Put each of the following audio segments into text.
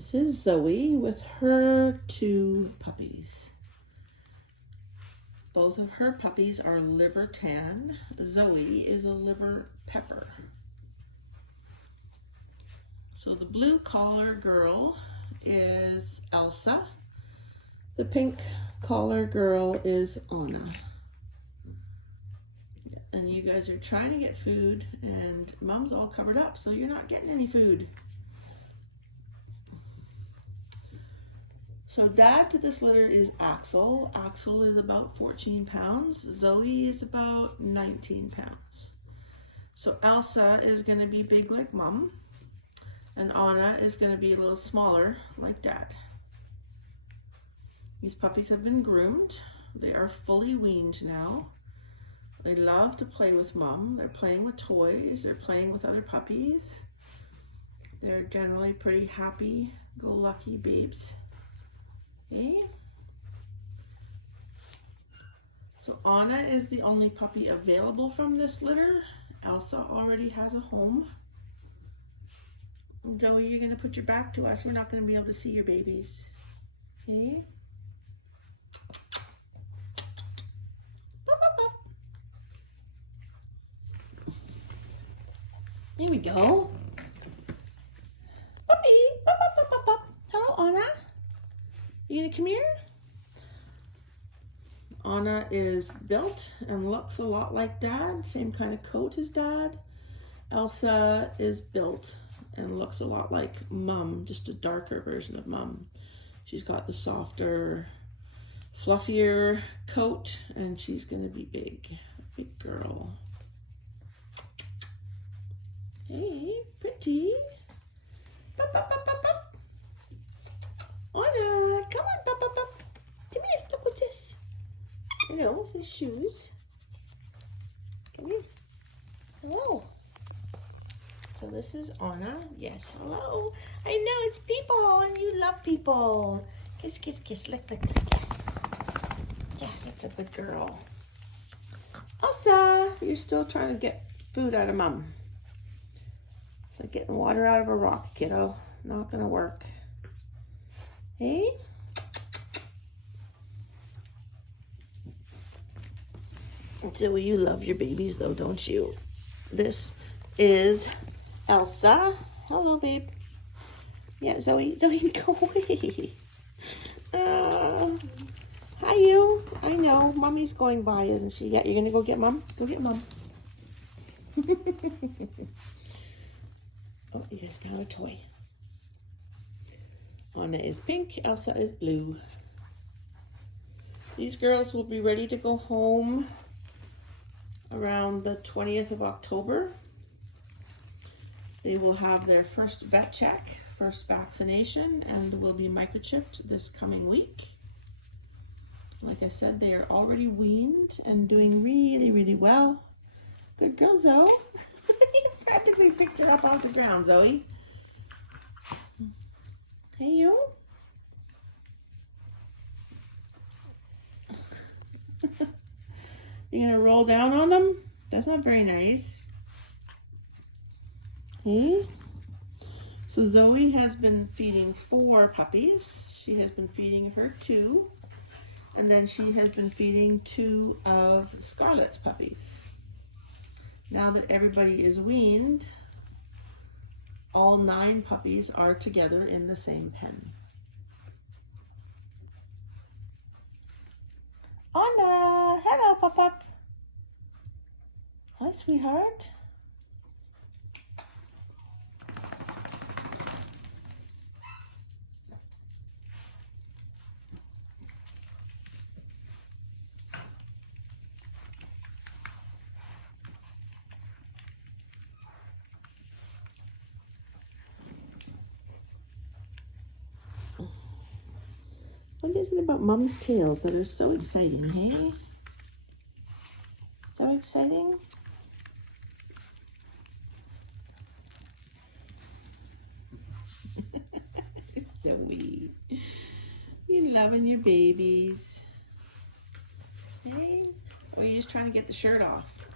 This is Zoe with her 2 puppies. Both of her puppies are liver tan. Zoe is a liver pepper. So the blue collar girl is Elsa. The pink collar girl is Anna. And you guys are trying to get food and Mom's all covered up, so you're not getting any food. So dad to this litter is Axel. Axel is about 14 pounds. Zoe is about 19 pounds. So Elsa is going to be big like Mom. And Anna is going to be a little smaller like Dad. These puppies have been groomed. They are fully weaned now. They love to play with Mom. They're playing with toys. They're playing with other puppies. They're generally pretty happy-go-lucky babes. Okay. So Anna is the only puppy available from this litter. Elsa already has a home. Zoe, you're going to put your back to us. We're not going to be able to see your babies. Okay. There we go. Puppy. Hello, Anna. You gonna come here? Anna is built and looks a lot like Dad. Same kind of coat as Dad. Elsa is built and looks a lot like Mom, just a darker version of Mom. She's got the softer, fluffier coat, and she's gonna be big girl. Hey, pretty. Pop, pop, pop, pop, pop. Anna, come on, pop, pop, pop. Come here, look what's this. Hello, the shoes. Come here. Hello. So this is Anna. Yes, hello. I know it's people and you love people. Kiss, kiss, kiss. Lick, lick, lick. Yes. Yes, that's a good girl. Elsa, you're still trying to get food out of Mom. It's like getting water out of a rock, kiddo. Not gonna work. Hey? So you love your babies though, don't you? This is Elsa. Hello, babe. Yeah, Zoe, go away. Hi, you. I know. Mommy's going by, isn't she? Yeah, you're gonna go get Mom? Go get Mom. Oh, you guys found a toy. Anna is pink, Elsa is blue. These girls will be ready to go home around the 20th of October. They will have their first vet check, first vaccination, and will be microchipped this coming week. Like I said, they are already weaned and doing really, really well. Good girl, Zoe. You practically picked her up off the ground, Zoe. Hey, you. You're gonna roll down on them? That's not very nice. Hey. So Zoe has been feeding 4 puppies. She has been feeding her 2. And then she has been feeding 2 of Scarlett's puppies. Now that everybody is weaned, all 9 puppies are together in the same pen. Anna! Hello, Pop-Up. Hi, sweetheart. What is it about Mom's tails that are so exciting, hey? So exciting? Zoe, you loving your babies. Hey? Or are you just trying to get the shirt off?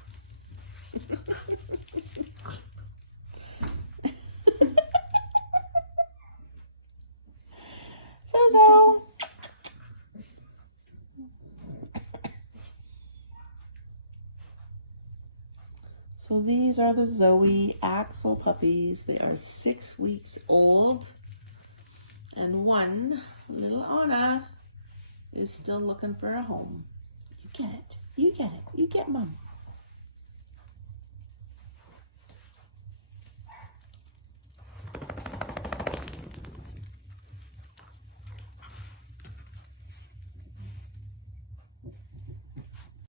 So these are the Zoe Axel puppies. They are 6 weeks old. And one, little Anna, is still looking for a home. You get it. You get it. You get mom.